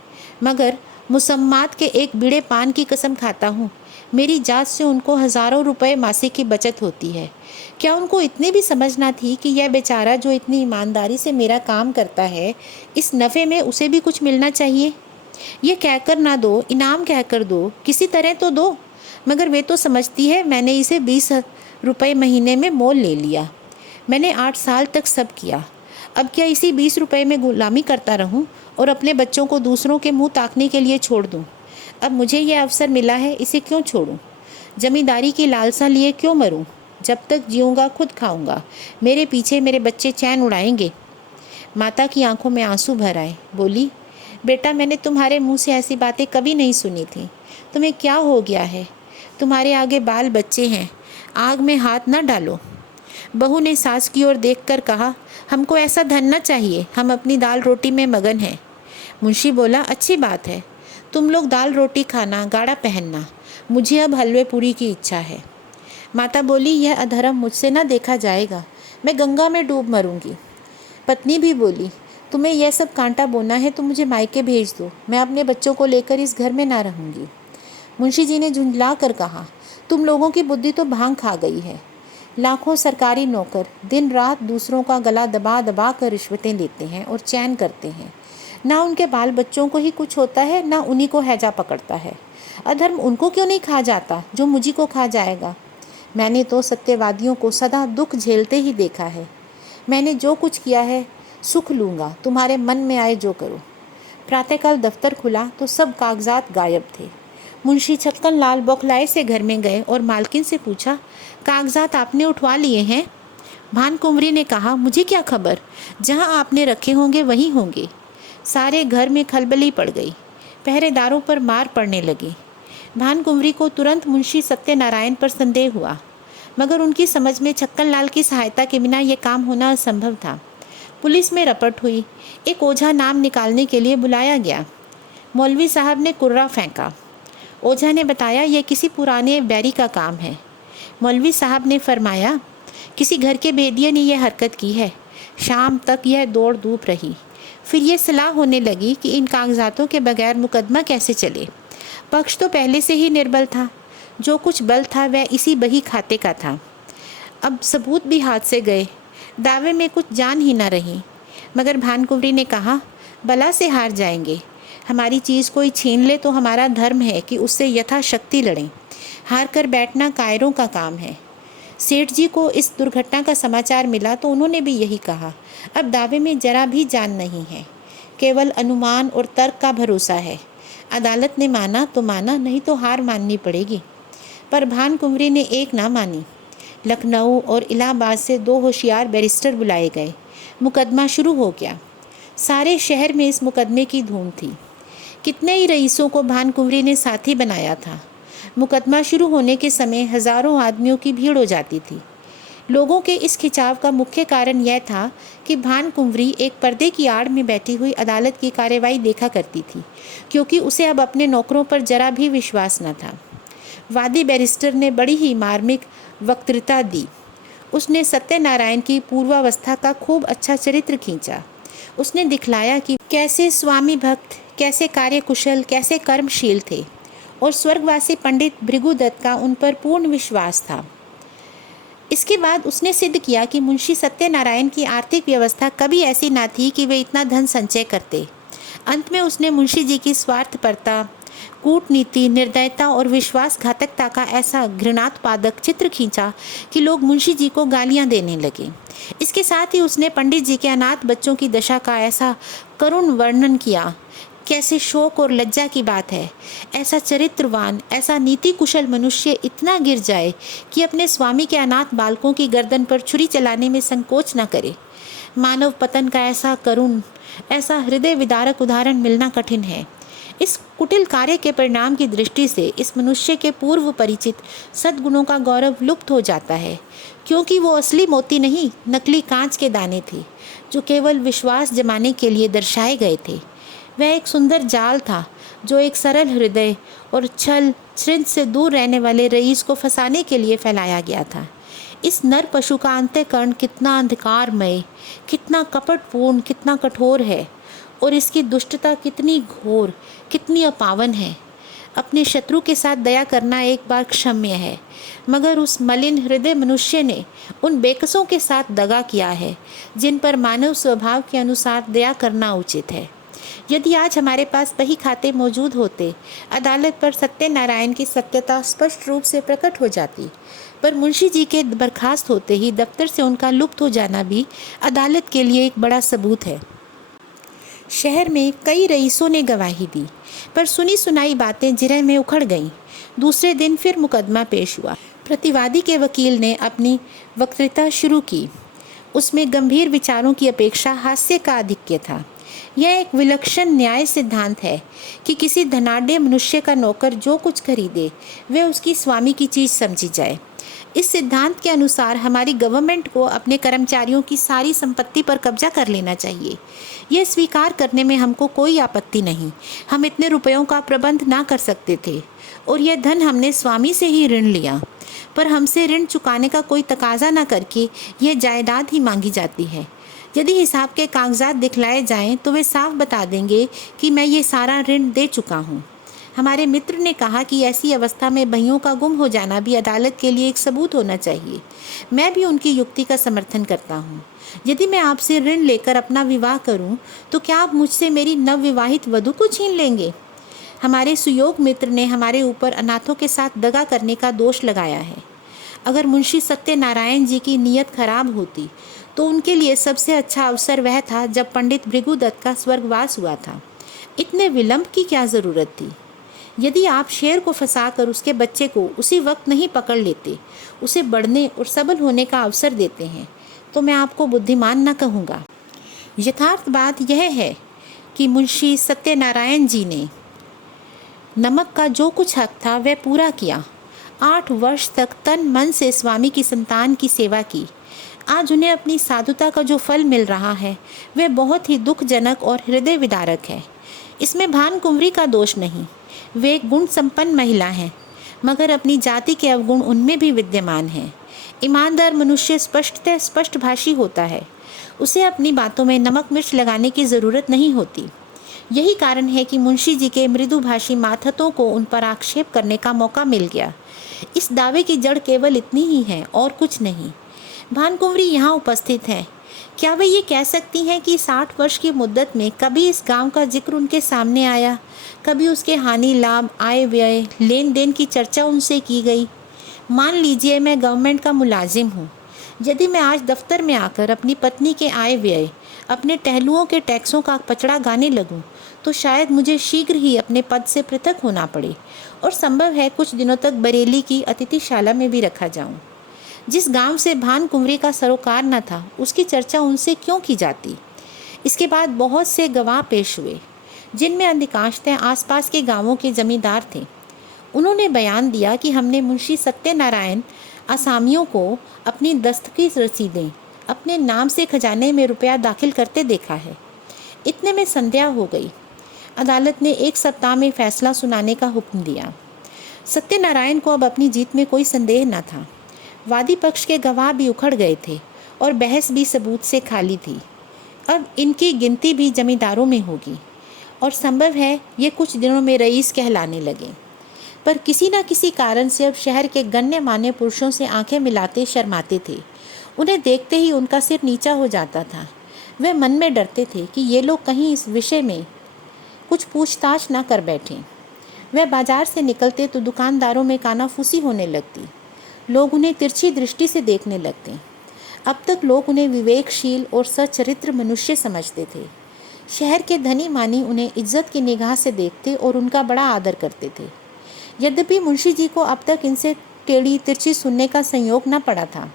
मगर मुसम्मात के एक बीड़े पान की कसम खाता हूँ, मेरी जात से उनको हज़ारों रुपए मासिक की बचत होती है। क्या उनको इतनी भी समझ ना थी कि यह बेचारा जो इतनी ईमानदारी से मेरा काम करता है, इस नफ़े में उसे भी कुछ मिलना चाहिए। ये कहकर ना दो, इनाम कहकर दो, किसी तरह तो दो। मगर वे तो समझती है मैंने इसे 20 रुपये महीने में मोल ले लिया। मैंने 8 साल तक सब किया। अब क्या इसी 20 रुपये में गुलामी करता रहूं और अपने बच्चों को दूसरों के मुंह ताकने के लिए छोड़ दूं? अब मुझे यह अवसर मिला है, इसे क्यों छोड़ूं? जमींदारी की लालसा लिए क्यों मरूं? जब तक जीऊँगा खुद खाऊंगा, मेरे पीछे मेरे बच्चे चैन उड़ाएंगे। माता की आंखों में आंसू भर आए। बोली, बेटा मैंने तुम्हारे मुंह से ऐसी बातें कभी नहीं सुनी थी। तुम्हें क्या हो गया है? तुम्हारे आगे बाल बच्चे हैं, आग में हाथ न डालो। बहू ने सास की ओर देखकर कहा, हमको ऐसा धन न चाहिए, हम अपनी दाल रोटी में मगन हैं। मुंशी बोला, अच्छी बात है, तुम लोग दाल रोटी खाना, गाड़ा पहनना, मुझे अब हलवे पूरी की इच्छा है। माता बोली, यह अधर्म मुझसे न देखा जाएगा, मैं गंगा में डूब मरूंगी। पत्नी भी बोली, तुम्हें यह सब कांटा बोना है तो मुझे मायके भेज दो, मैं अपने बच्चों को लेकर इस घर में ना रहूंगी। मुंशी जी ने झुंझला कर कहा, तुम लोगों की बुद्धि तो भांग खा गई है। लाखों सरकारी नौकर दिन रात दूसरों का गला दबा दबा कर रिश्वतें लेते हैं और चैन करते हैं। ना उनके बाल बच्चों को ही कुछ होता है, ना उन्हीं को हैजा पकड़ता है। अधर्म उनको क्यों नहीं खा जाता जो मुझी को खा जाएगा? मैंने तो सत्यवादियों को सदा दुख झेलते ही देखा है। मैंने जो कुछ किया है सुख लूँगा, तुम्हारे मन में आए जो करो। प्रातःकाल दफ्तर खुला तो सब कागजात गायब थे। मुंशी छक्कन लाल बौखलाए से घर में गए और मालकिन से पूछा, कागजात आपने उठवा लिए हैं? भान कुंवरी ने कहा, मुझे क्या खबर, जहाँ आपने रखे होंगे वहीं होंगे। सारे घर में खलबली पड़ गई, पहरेदारों पर मार पड़ने लगी। भान कुंवरी को तुरंत मुंशी सत्यनारायण पर संदेह हुआ, मगर उनकी समझ में छक्कन लाल की सहायता के बिना यह काम होना असंभव था। पुलिस में रपट हुई, एक ओझा नाम निकालने के लिए बुलाया गया। मौलवी साहब ने कुर्रा फेंका। ओझा ने बताया, यह किसी पुराने बैरी का काम है। मौलवी साहब ने फरमाया, किसी घर के भेदिये ने यह हरकत की है। शाम तक यह दौड़ धूप रही। फिर यह सलाह होने लगी कि इन कागजातों के बगैर मुकदमा कैसे चले। पक्ष तो पहले से ही निर्बल था, जो कुछ बल था वह इसी बही खाते का था। अब सबूत भी हाथ से गए, दावे में कुछ जान ही न रही। मगर भानकुंवरी ने कहा, बला से हार जाएंगे, हमारी चीज़ कोई छीन ले तो हमारा धर्म है कि उससे यथाशक्ति लड़ें। हार कर बैठना कायरों का काम है। सेठ जी को इस दुर्घटना का समाचार मिला तो उन्होंने भी यही कहा, अब दावे में जरा भी जान नहीं है, केवल अनुमान और तर्क का भरोसा है। अदालत ने माना तो माना, नहीं तो हार माननी पड़ेगी। पर भानकुंवरी ने एक ना मानी। लखनऊ और इलाहाबाद से 2 होशियार बैरिस्टर बुलाए गए। मुकदमा शुरू हो गया। सारे शहर में इस मुकदमे की धूम थी। कितने ही रईसों को भानकुंवरी ने साथी बनाया था। मुकदमा शुरू होने के समय हज़ारों आदमियों की भीड़ हो जाती थी। लोगों के इस खिंचाव का मुख्य कारण यह था कि भानकुंवरी एक पर्दे की आड़ में बैठी हुई अदालत की कार्यवाही देखा करती थी, क्योंकि उसे अब अपने नौकरों पर जरा भी विश्वास न था। वादी बैरिस्टर ने बड़ी ही मार्मिक वक्तृता दी। उसने सत्यनारायण की पूर्वावस्था का खूब अच्छा चरित्र खींचा। उसने दिखलाया कि कैसे स्वामी भक्त, कैसे कार्यकुशल, कैसे कर्मशील थे और स्वर्गवासी पंडित भृगुदत्त का उन पर पूर्ण विश्वास था। इसके बाद उसने सिद्ध किया कि मुंशी सत्यनारायण की आर्थिक व्यवस्था कभी ऐसी ना थी कि वे इतना धन संचय करते। अंत में उसने मुंशी जी की स्वार्थपरता, कूटनीति, निर्दयता और विश्वासघातकता का ऐसा घृणात्पादक चित्र खींचा कि लोग मुंशी जी को गालियां देने लगे। इसके साथ ही उसने पंडित जी के अनाथ बच्चों की दशा का ऐसा करुण वर्णन किया। कैसे शोक और लज्जा की बात है, ऐसा चरित्रवान, ऐसा नीति कुशल मनुष्य इतना गिर जाए कि अपने स्वामी के अनाथ बालकों की गर्दन पर छुरी चलाने में संकोच न करे। मानव पतन का ऐसा करुण, ऐसा हृदय विदारक उदाहरण मिलना कठिन है। इस कुटिल कार्य के परिणाम की दृष्टि से इस मनुष्य के पूर्व परिचित सद्गुणों का गौरव लुप्त हो जाता है, क्योंकि वो असली मोती नहीं, नकली कांच के दाने थे जो केवल विश्वास जमाने के लिए दर्शाए गए थे। वह एक सुंदर जाल था जो एक सरल हृदय और छल छृंद से दूर रहने वाले रईस को फंसाने के लिए फैलाया गया था। इस नर पशु का अंतःकरण कितना अंधकारमय, कितना कपटपूर्ण, कितना कठोर है, और इसकी दुष्टता कितनी घोर, कितनी अपावन है। अपने शत्रु के साथ दया करना एक बार क्षम्य है, मगर उस मलिन हृदय मनुष्य ने उन बेकसों के साथ दगा किया है जिन पर मानव स्वभाव के अनुसार दया करना उचित है। यदि आज हमारे पास वही खाते मौजूद होते, अदालत पर सत्यनारायण की सत्यता स्पष्ट रूप से प्रकट हो जाती, पर मुंशी जी के बर्खास्त होते ही दफ्तर से उनका लुप्त हो जाना भी अदालत के लिए एक बड़ा सबूत है। शहर में कई रईसों ने गवाही दी, पर सुनी सुनाई बातें जिरह में उखड़ गईं। दूसरे दिन फिर मुकदमा पेश हुआ। प्रतिवादी के वकील ने अपनी वक्तृता शुरू की। उसमें गंभीर विचारों की अपेक्षा हास्य का आधिक्य था। यह एक विलक्षण न्याय सिद्धांत है कि किसी धनाढ्य मनुष्य का नौकर जो कुछ खरीदे वह उसकी स्वामी की चीज़ समझी जाए। इस सिद्धांत के अनुसार हमारी गवर्नमेंट को अपने कर्मचारियों की सारी संपत्ति पर कब्जा कर लेना चाहिए। यह स्वीकार करने में हमको कोई आपत्ति नहीं। हम इतने रुपयों का प्रबंध ना कर सकते थे, और यह धन हमने स्वामी से ही ऋण लिया, पर हमसे ऋण चुकाने का कोई तकाजा न करके यह जायदाद ही मांगी जाती है। यदि हिसाब के कागजात दिखलाए जाएं तो वे साफ बता देंगे कि मैं ये सारा ऋण दे चुका हूँ। हमारे मित्र ने कहा कि ऐसी अवस्था में भइयों का गुम हो जाना भी अदालत के लिए एक सबूत होना चाहिए। मैं भी उनकी युक्ति का समर्थन करता हूँ। यदि मैं आपसे ऋण लेकर अपना विवाह करूँ तो क्या आप मुझसे मेरी नवविवाहित वधू को छीन लेंगे? हमारे सुयोग मित्र ने हमारे ऊपर अनाथों के साथ दगा करने का दोष लगाया है। अगर मुंशी सत्यनारायण जी की नीयत खराब होती तो उनके लिए सबसे अच्छा अवसर वह था जब पंडित भृगुदत्त का स्वर्गवास हुआ था। इतने विलंब की क्या ज़रूरत थी? यदि आप शेर को फंसाकर उसके बच्चे को उसी वक्त नहीं पकड़ लेते, उसे बढ़ने और सबल होने का अवसर देते हैं, तो मैं आपको बुद्धिमान न कहूँगा। यथार्थ बात यह है कि मुंशी सत्यनारायण जी ने नमक का जो कुछ हक था वह पूरा किया। 8 वर्ष तक तन मन से स्वामी की संतान की सेवा की। आज उन्हें अपनी साधुता का जो फल मिल रहा है वह बहुत ही दुखजनक और हृदय विदारक है। इसमें भान कुंवरी का दोष नहीं। वे एक गुण संपन्न महिला हैं, मगर अपनी जाति के अवगुण उनमें भी विद्यमान हैं। ईमानदार मनुष्य स्पष्टतः स्पष्टभाषी होता है। उसे अपनी बातों में नमक मिर्च लगाने की ज़रूरत नहीं होती। यही कारण है कि मुंशी जी के मृदुभाषी मातहतों को उन पर आक्षेप करने का मौका मिल गया। इस दावे की जड़ केवल इतनी ही है और कुछ नहीं। भानकुंवरी यहाँ उपस्थित है। क्या वे ये कह सकती हैं कि 60 वर्ष की मुद्दत में कभी इस गांव का जिक्र उनके सामने आया, कभी उसके हानि लाभ, आय व्यय, लेन देन की चर्चा उनसे की गई? मान लीजिए मैं गवर्नमेंट का मुलाजिम हूँ। यदि मैं आज दफ्तर में आकर अपनी पत्नी के आय व्यय, अपने टहलुओं के टैक्सों का पचड़ा गाने लगूं, तो शायद मुझे शीघ्र ही अपने पद से पृथक होना पड़े और संभव है कुछ दिनों तक बरेली की अतिथिशाला में भी रखा जाऊं। जिस गांव से भानकुंवरी का सरोकार न था, उसकी चर्चा उनसे क्यों की जाती? इसके बाद बहुत से गवाह पेश हुए, जिनमें अधिकांशतः आसपास के गांवों के जमींदार थे। उन्होंने बयान दिया कि हमने मुंशी सत्यनारायण आसामियों को अपनी दस्तखती रसीदें अपने नाम से खजाने में रुपया दाखिल करते देखा है। इतने में संध्या हो गई। अदालत ने 1 सप्ताह में फैसला सुनाने का हुक्म दिया। सत्यनारायण को अब अपनी जीत में कोई संदेह न था। वादी पक्ष के गवाह भी उखड़ गए थे और बहस भी सबूत से खाली थी। अब इनकी गिनती भी जमींदारों में होगी और संभव है ये कुछ दिनों में रईस कहलाने लगे। पर किसी न किसी कारण से अब शहर के गण्यमान्य पुरुषों से आंखें मिलाते शर्माते थे। उन्हें देखते ही उनका सिर नीचा हो जाता था। वे मन में डरते थे कि ये लोग कहीं इस विषय में कुछ पूछताछ न कर बैठें। वह बाजार से निकलते तो दुकानदारों में कानाफूसी होने लगती। लोग उन्हें तिरछी दृष्टि से देखने लगते। अब तक लोग उन्हें विवेकशील और सच्चरित्र मनुष्य समझते थे। शहर के धनी मानी उन्हें इज्जत की निगाह से देखते और उनका बड़ा आदर करते थे। यद्यपि मुंशी जी को अब तक इनसे टेढ़ी तिरछी सुनने का संयोग न पड़ा था,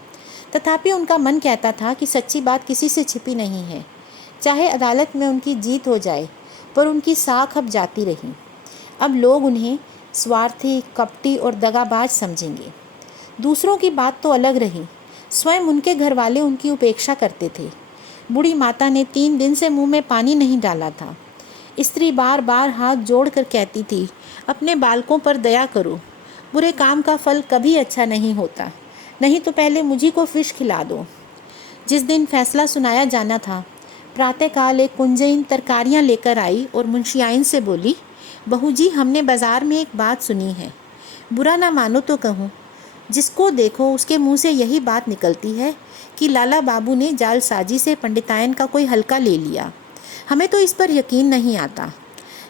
तथापि उनका मन कहता था कि सच्ची बात किसी से छिपी नहीं है। चाहे अदालत में उनकी जीत हो जाए, पर उनकी साख अब जाती रही। अब लोग उन्हें स्वार्थी, कपटी और दगाबाज समझेंगे। दूसरों की बात तो अलग रही, स्वयं उनके घरवाले उनकी उपेक्षा करते थे। बूढ़ी माता ने 3 दिन से मुंह में पानी नहीं डाला था। स्त्री बार बार हाथ जोड़कर कहती थी, अपने बालकों पर दया करो, बुरे काम का फल कभी अच्छा नहीं होता, नहीं तो पहले मुझी को फिश खिला दो। जिस दिन फैसला सुनाया जाना था, प्रातःकाल एक कुंजईन तरकारियां लेकर आई और मुंशियाइन से बोली, बहू जी, हमने बाजार में एक बात सुनी है, बुरा ना मानो तो कहूँ, जिसको देखो उसके मुंह से यही बात निकलती है कि लाला बाबू ने जालसाजी से पंडितायन का कोई हल्का ले लिया। हमें तो इस पर यकीन नहीं आता।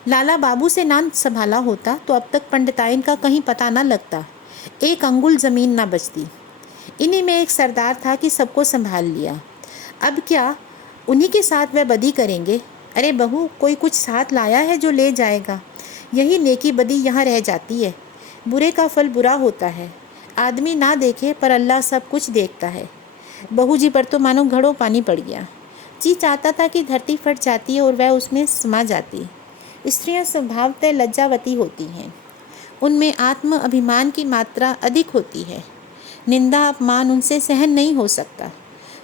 लाला बाबू से ना संभाला होता तो अब तक पंडितायन का कहीं पता ना लगता, एक अंगुल ज़मीन ना बचती। इन्हीं में एक सरदार था कि सबको संभाल लिया। अब क्या उन्हीं के साथ वह बदी करेंगे? अरे बहू, कोई कुछ साथ लाया है जो ले जाएगा? यही नेकी बदी यहाँ रह जाती है। बुरे का फल बुरा होता है। आदमी ना देखे पर अल्लाह सब कुछ देखता है। बहू जी पर तो मानो घड़ों पानी पड़ गया। जी चाहता था कि धरती फट जाती और वह उसमें समा जाती। स्त्रियां स्वभावतः लज्जावती होती हैं। उनमें आत्म अभिमान की मात्रा अधिक होती है। निंदा अपमान उनसे सहन नहीं हो सकता।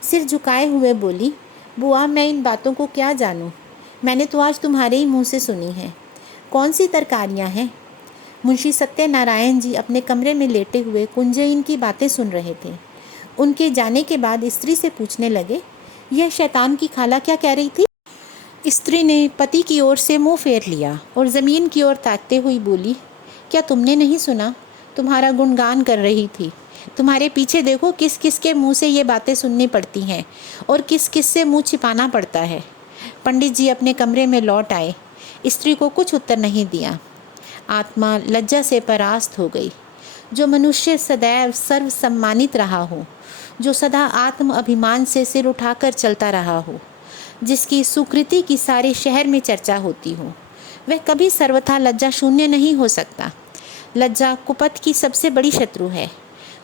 सिर झुकाए हुए बोली, बुआ, मैं इन बातों को क्या जानूं? मैंने तो आज तुम्हारे ही मुंह से सुनी है। कौन सी तरकारियां हैं? मुंशी सत्यनारायण जी अपने कमरे में लेटे हुए कुंजईन की बातें सुन रहे थे। उनके जाने के बाद स्त्री से पूछने लगे, यह शैतान की खाला क्या कह रही थी? स्त्री ने पति की ओर से मुंह फेर लिया और ज़मीन की ओर ताकते हुई बोली, क्या तुमने नहीं सुना? तुम्हारा गुणगान कर रही थी। तुम्हारे पीछे देखो, किस किस के मुंह से ये बातें सुननी पड़ती हैं और किस किस से मुंह छिपाना पड़ता है। पंडित जी अपने कमरे में लौट आए। स्त्री को कुछ उत्तर नहीं दिया। आत्मा लज्जा से परास्त हो गई। जो मनुष्य सदैव सर्व सम्मानित रहा हो, जो सदा आत्म अभिमान से सिर उठाकर चलता रहा हो, जिसकी सुकृति की सारे शहर में चर्चा होती हो, वह कभी सर्वथा लज्जा शून्य नहीं हो सकता। लज्जा कुपथ की सबसे बड़ी शत्रु है।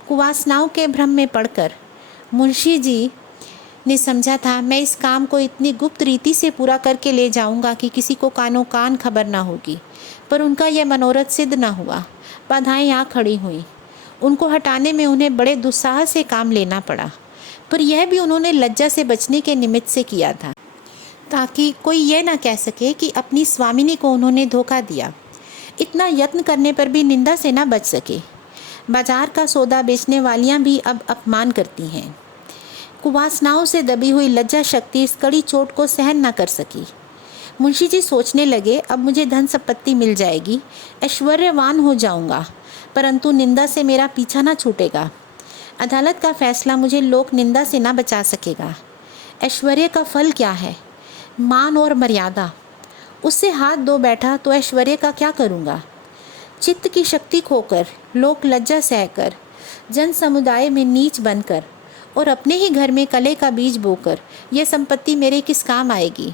कुवासनाओं के भ्रम में पड़कर मुंशी जी ने समझा था, मैं इस काम को इतनी गुप्त रीति से पूरा करके ले जाऊंगा कि किसी को कानों कान खबर ना होगी, पर उनका यह मनोरथ सिद्ध ना हुआ। बाधाएं आ खड़ी हुई। उनको हटाने में उन्हें बड़े दुस्साहस से काम लेना पड़ा, पर यह भी उन्होंने लज्जा से बचने के निमित्त से किया था, ताकि कोई यह ना कह सके कि अपनी स्वामिनी को उन्होंने धोखा दिया। इतना यत्न करने पर भी निंदा से ना बच सके। बाजार का सौदा बेचने वालियां भी अब अपमान करती हैं। कुवासनाओं से दबी हुई लज्जा शक्ति इस कड़ी चोट को सहन न कर सकी। मुंशी जी सोचने लगे, अब मुझे धन संपत्ति मिल जाएगी, ऐश्वर्यवान हो जाऊंगा, परंतु निंदा से मेरा पीछा ना छूटेगा। अदालत का फैसला मुझे लोक निंदा से ना बचा सकेगा। ऐश्वर्य का फल क्या है? मान और मर्यादा। उससे हाथ धो बैठा तो ऐश्वर्य का क्या करूँगा? चित्त की शक्ति खोकर, लोक लज्जा सहकर, जन समुदाय में नीच बनकर और अपने ही घर में कले का बीज बोकर यह संपत्ति मेरे किस काम आएगी?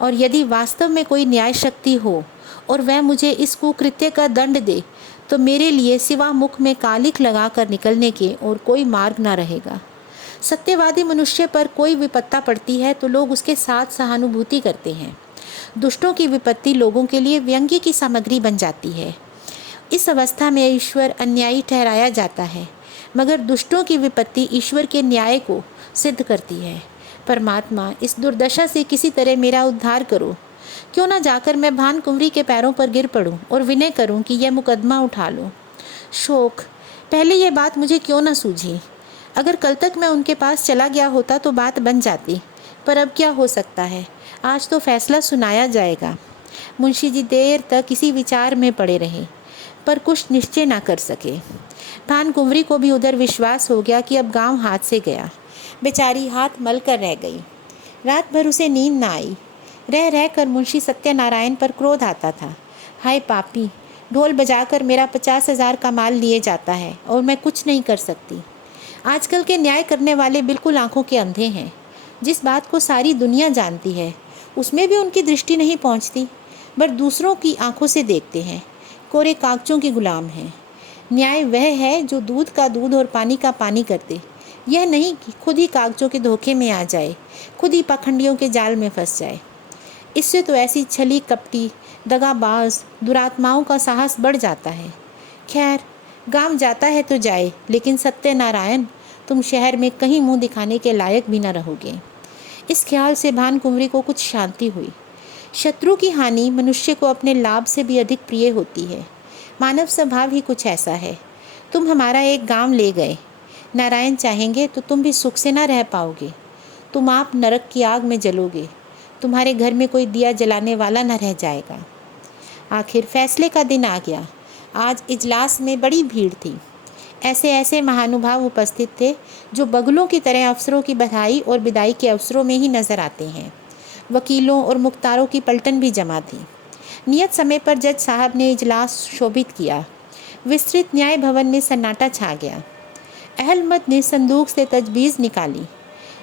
और यदि वास्तव में कोई न्याय शक्ति हो और वह मुझे इस कुकृत्य का दंड दे, तो मेरे लिए सिवा मुख में कालिख लगाकर निकलने के और कोई मार्ग न रहेगा। सत्यवादी मनुष्य पर कोई विपत्ता पड़ती है तो लोग उसके साथ सहानुभूति करते हैं। दुष्टों की विपत्ति लोगों के लिए व्यंग्य की सामग्री बन जाती है। इस अवस्था में ईश्वर अन्यायी ठहराया जाता है, मगर दुष्टों की विपत्ति ईश्वर के न्याय को सिद्ध करती है। परमात्मा, इस दुर्दशा से किसी तरह मेरा उद्धार करो। क्यों ना जाकर मैं भान कुंवरी के पैरों पर गिर पड़ूं और विनय करूं कि यह मुकदमा उठा लो। शोक, पहले यह बात मुझे क्यों ना सूझी? अगर कल तक मैं उनके पास चला गया होता तो बात बन जाती, पर अब क्या हो सकता है? आज तो फैसला सुनाया जाएगा। मुंशी जी देर तक इसी विचार में पड़े रहे, पर कुछ निश्चय ना कर सके। भान कुंवरी को भी उधर विश्वास हो गया कि अब गांव हाथ से गया। बेचारी हाथ मल कर रह गई। रात भर उसे नींद ना आई। रह रह कर मुंशी सत्यनारायण पर क्रोध आता था। हाय पापी, ढोल बजाकर मेरा 50,000 का माल लिए जाता है और मैं कुछ नहीं कर सकती। आजकल के न्याय करने वाले बिल्कुल आंखों के अंधे हैं। जिस बात को सारी दुनिया जानती है उसमें भी उनकी दृष्टि नहीं पहुंचती, बस दूसरों की आंखों से देखते हैं। कोरे कागजों के गुलाम हैं। न्याय वह है जो दूध का दूध और पानी का पानी कर दे, यह नहीं कि खुद ही कागजों के धोखे में आ जाए, खुद ही पाखंडियों के जाल में फंस जाए। इससे तो ऐसी छली कपटी दगाबाज दुरात्माओं का साहस बढ़ जाता है। खैर, गांव जाता है तो जाए, लेकिन सत्यनारायण, तुम शहर में कहीं मुंह दिखाने के लायक भी न रहोगे। इस ख्याल से भानकुंवरी को कुछ शांति हुई। शत्रु की हानि मनुष्य को अपने लाभ से भी अधिक प्रिय होती है। मानव स्वभाव ही कुछ ऐसा है। तुम हमारा एक गांव ले गए, नारायण चाहेंगे तो तुम भी सुख से ना रह पाओगे। तुम आप नरक की आग में जलोगे। तुम्हारे घर में कोई दिया जलाने वाला न रह जाएगा। आखिर फैसले का दिन आ गया। आज इजलास में बड़ी भीड़ थी। ऐसे ऐसे महानुभाव उपस्थित थे जो बगुलों की तरह अफसरों की बधाई और विदाई के अवसरों में ही नजर आते हैं। वकीलों और मुख्तारों की पलटन भी जमा थी। नियत समय पर जज साहब ने इजलास शोभित किया। विस्तृत न्याय भवन में सन्नाटा छा गया। अहलमद ने संदूक से तजवीज़ निकाली।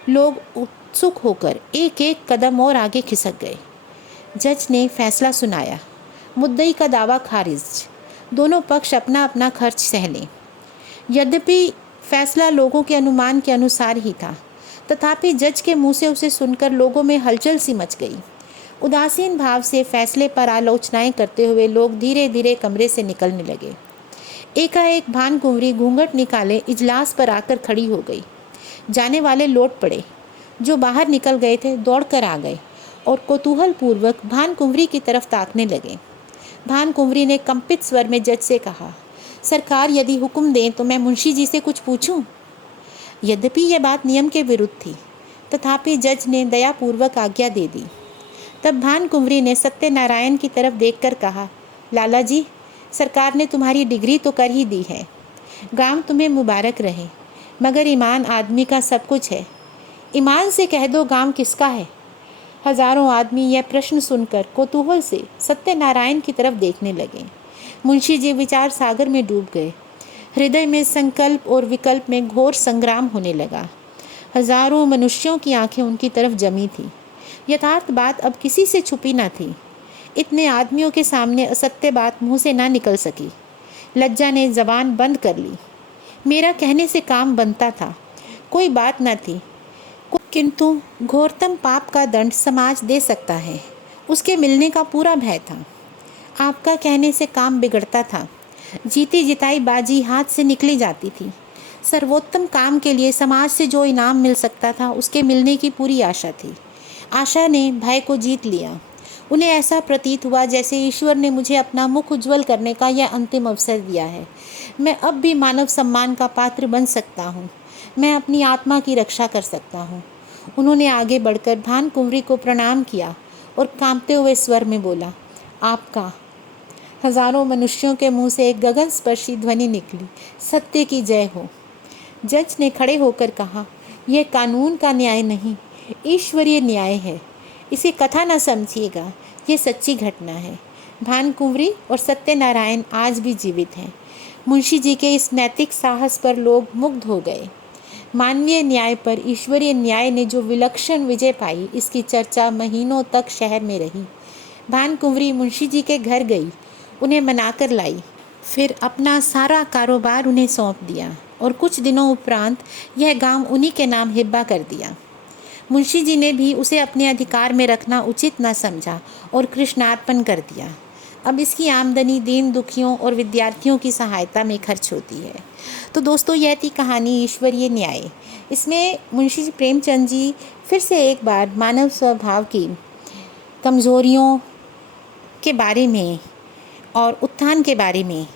लोग उत्सुक होकर एक एक कदम और आगे खिसक गए। जज ने फैसला सुनाया। मुद्दई का दावा खारिज। दोनों पक्ष अपना अपना खर्च सह लें। यद्यपि फैसला लोगों के अनुमान के अनुसार ही था, तथापि जज के मुंह से उसे सुनकर लोगों में हलचल सी मच गई। उदासीन भाव से फैसले पर आलोचनाएं करते हुए लोग धीरे धीरे कमरे से निकलने लगे। एकाएक भानकुंवरी घूंघट निकाले इजलास पर आकर खड़ी हो गई। जाने वाले लौट पड़े। जो बाहर निकल गए थे दौड़कर आ गए और कौतूहल पूर्वक भानकुंवरी की तरफ ताकने लगे। भानकुंवरी ने कंपित स्वर में जज से कहा, सरकार यदि हुक्म दें तो मैं मुंशी जी से कुछ पूछूं। यद्यपि यह बात नियम के विरुद्ध थी, तथापि जज ने दयापूर्वक आज्ञा दे दी। तब भानकुंवरी ने सत्यनारायण की तरफ देखकर कहा, लाला जी, सरकार ने तुम्हारी डिग्री तो कर ही दी है। गांव तुम्हें मुबारक रहे, मगर ईमान आदमी का सब कुछ है। ईमान से कह दो गांव किसका है। हजारों आदमी यह प्रश्न सुनकर कौतूहल से सत्यनारायण की तरफ देखने लगे। मुंशी जी विचार सागर में डूब गए। हृदय में संकल्प और विकल्प में घोर संग्राम होने लगा। हजारों मनुष्यों की आंखें उनकी तरफ जमी थी। यथार्थ बात अब किसी से छुपी न थी। इतने आदमियों के सामने असत्य बात मुंह से ना निकल सकी। लज्जा ने जबान बंद कर ली। मेरा कहने से काम बनता था, कोई बात न थी, किंतु घोरतम पाप का दंड समाज दे सकता है, उसके मिलने का पूरा भय था। आपका कहने से काम बिगड़ता था। जीती जिताई बाजी हाथ से निकली जाती थी। सर्वोत्तम काम के लिए समाज से जो इनाम मिल सकता था उसके मिलने की पूरी आशा थी। आशा ने भय को जीत लिया। उन्हें ऐसा प्रतीत हुआ जैसे ईश्वर ने मुझे अपना मुख उज्ज्वल करने का यह अंतिम अवसर दिया है। मैं अब भी मानव सम्मान का पात्र बन सकता हूँ। मैं अपनी आत्मा की रक्षा कर सकता हूँ। उन्होंने आगे बढ़कर भानकुंवरी को प्रणाम किया और कांपते हुए स्वर में बोला, आपका। हजारों मनुष्यों के मुंह से एक गगन स्पर्शी ध्वनि निकली, सत्य की जय हो। जज ने खड़े होकर कहा, यह कानून का न्याय नहीं, ईश्वरीय न्याय है। इसे कथा न समझिएगा, ये सच्ची घटना है। भानकुंवरी और सत्यनारायण आज भी जीवित हैं। मुंशी जी के इस नैतिक साहस पर लोग मुग्ध हो गए। मानवीय न्याय पर ईश्वरीय न्याय ने जो विलक्षण विजय पाई, इसकी चर्चा महीनों तक शहर में रही। भानकुंवरी मुंशी जी के घर गई, उन्हें मनाकर लाई, फिर अपना सारा कारोबार उन्हें सौंप दिया और कुछ दिनों उपरांत यह गांव उन्हीं के नाम हिब्बा कर दिया। मुंशी जी ने भी उसे अपने अधिकार में रखना उचित न समझा और कृष्णार्पण कर दिया। अब इसकी आमदनी दीन दुखियों और विद्यार्थियों की सहायता में खर्च होती है। तो दोस्तों, यह थी कहानी ईश्वरीय न्याय। इसमें मुंशी जी प्रेमचंद जी फिर से एक बार मानव स्वभाव की कमज़ोरियों के बारे में और उत्थान के बारे में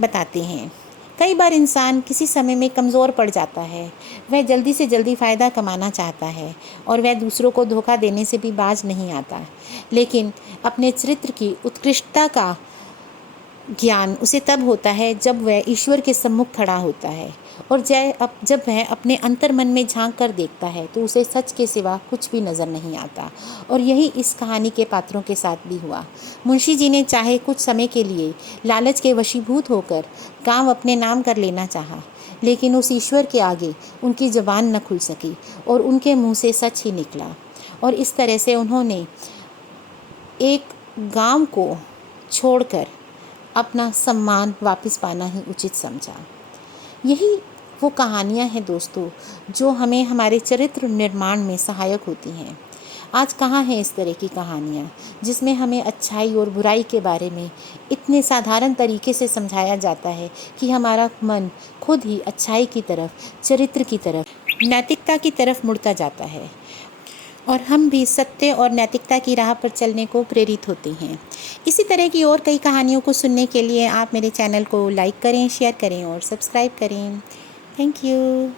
बताते हैं। कई बार इंसान किसी समय में कमज़ोर पड़ जाता है। वह जल्दी से जल्दी फ़ायदा कमाना चाहता है और वह दूसरों को धोखा देने से भी बाज नहीं आता। लेकिन अपने चरित्र की उत्कृष्टता का ज्ञान उसे तब होता है जब वह ईश्वर के सम्मुख खड़ा होता है और जब वह अपने अंतर्मन में झांक कर देखता है तो उसे सच के सिवा कुछ भी नज़र नहीं आता। और यही इस कहानी के पात्रों के साथ भी हुआ। मुंशी जी ने चाहे कुछ समय के लिए लालच के वशीभूत होकर गांव अपने नाम कर लेना चाहा, लेकिन उस ईश्वर के आगे उनकी ज़बान न खुल सकी और उनके मुँह से सच ही निकला। और इस तरह से उन्होंने एक गांव को छोड़कर अपना सम्मान वापस पाना ही उचित समझा। यही वो कहानियाँ हैं दोस्तों जो हमें हमारे चरित्र निर्माण में सहायक होती हैं। आज कहाँ है इस तरह की कहानियाँ जिसमें हमें अच्छाई और बुराई के बारे में इतने साधारण तरीके से समझाया जाता है कि हमारा मन खुद ही अच्छाई की तरफ, चरित्र की तरफ, नैतिकता की तरफ मुड़ता जाता है और हम भी सत्य और नैतिकता की राह पर चलने को प्रेरित होते हैं। इसी तरह की और कई कहानियों को सुनने के लिए आप मेरे चैनल को लाइक करें, शेयर करें और सब्सक्राइब करें। Thank you.